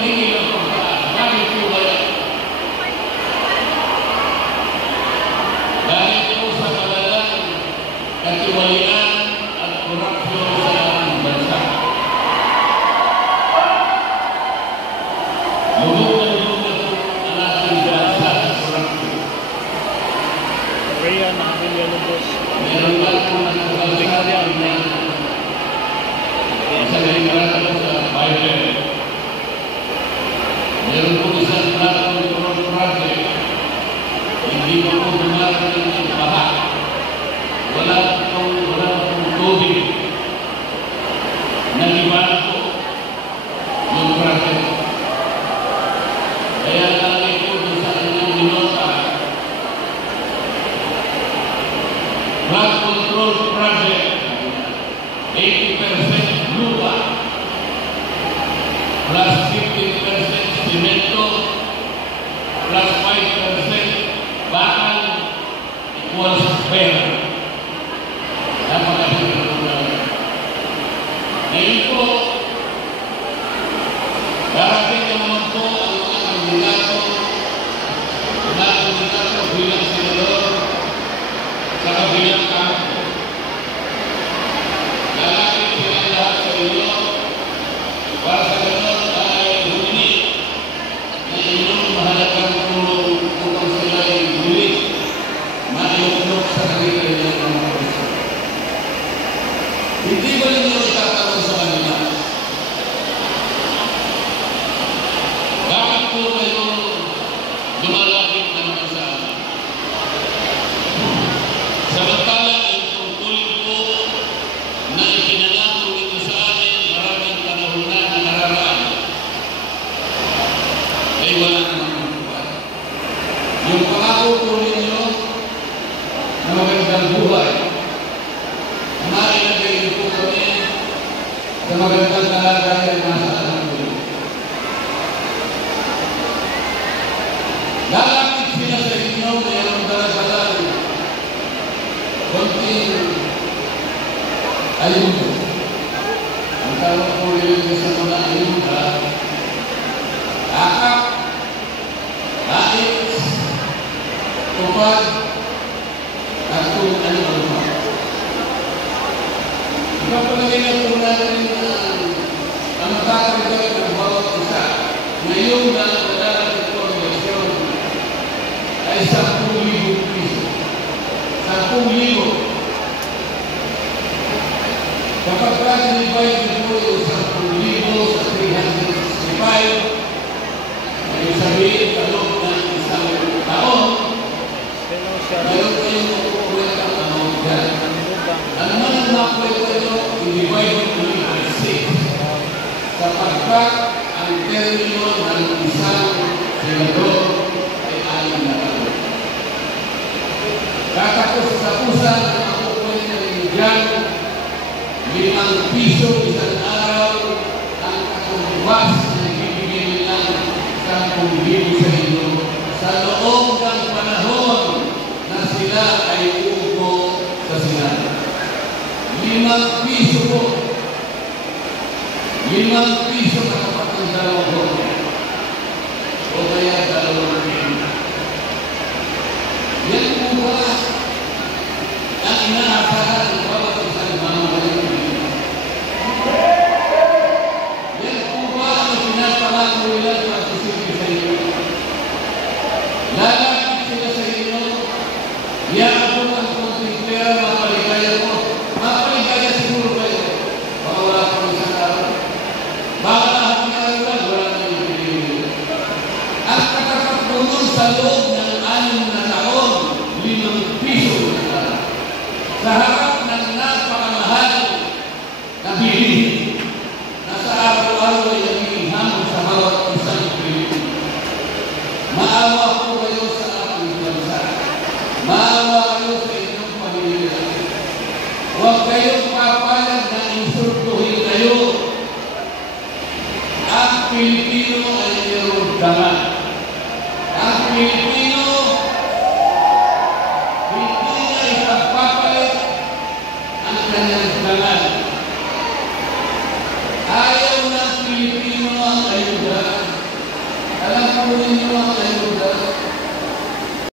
paghingi ng pagtaas. Bakit po kaya? Dahil po sa malalang katiwalian at korupsyon sa ating bansa. Lubog na po ang ating bansa sa korupsyon. Rhea na Amelia Lubos. Meron ba po nagkakasabi na sa galingarata po sa Bible? Meron po isang platong project. Hindi pa po dumarating ng baha. Wala pong tubig. Nag-iba po yung project. Kaya lagi po doon sa kanyang minota, flood control project, 80% lupa, plus 15% simento, plus 5% bakal, equals pera. Napakasipin po naman. Ngayon po, darating naman po ang mga kandidato bilang senador sa kabilang kampo. Lalapit sila lahat sa inyo para sa ganon ay humingi na inyong mahalagang tulong upang sila ay bulit maiuklok sa kanilang mga puso. Hindi ba ninyo itatanong sa kanila? Bakit po kayo lumalapit na naman sa amin? Samantala, ang tungkulin po na ikinangako nito sa amin maraming panahon na nakararaan ay wala namang matupad. Yung pangako po ninyo na magandang buhay, mailagay niyo po kami sa magandang kalagayan na sa alam ko. Lalapit sila sa inyo, mayroong dala-dalang konting ayuda. Ang tawag po rin sa mga ayuda, akap, kait, tupad, at kung ano-ano pa. Ipapalagay na po natin ang matatarigay ng bawat isa. Ngayon na nadarating po ang eleksyon ay 10,000 piso. 10,000. Kapag ka-divide na po yung 10,000 sa 365, ay sabihin sa loob ng isang taon, mayroon kayong makukulit ang amount dyan. Ano man ang makukulit kayo, i-divide mo by 6. Sapagkat ang termino ng isang senador ay 6 na taon. Katapos-tapusan ang makukulit na rin dyan, 5 piso isang araw ang katumbas na ibibigay nilang 10,000 sa inyo sa loob ng panahon na sila ay uupo sa Senado. 5 piso po. 5 piso katapat ng 2 bote. O kaya 2 million. Yan po ba ang inaasahan ng bawat isang mamamayan? Yan po ba ang pinapangako nila sa susunod sa inyo? Lalapit sila sa inyo, iyaabot ang konting pera, mapaligaya mo. Mapaligaya siguro kayo. Baka wala pa ng isang araw. Baka lahat ng araw, wala na yung pinili. At katapat doon sa loob ng 6 na taon, 5 piso na lang. Sa harap ng napakamahal na bilihin na sa araw-araw ay naging hamon sa bawat isang Pilipino. Maawa po kayo sa ating bansa. Maawa kayo sa inyong pamilya. Huwag kayong papalag na insultuhin kayo. Ang Pilipino ay mayroong dangal. Ang Pilipino hindi na ipagpapalit ang kanyang dangal. Ayaw ng Pilipino ang ayuda. kunin yung mga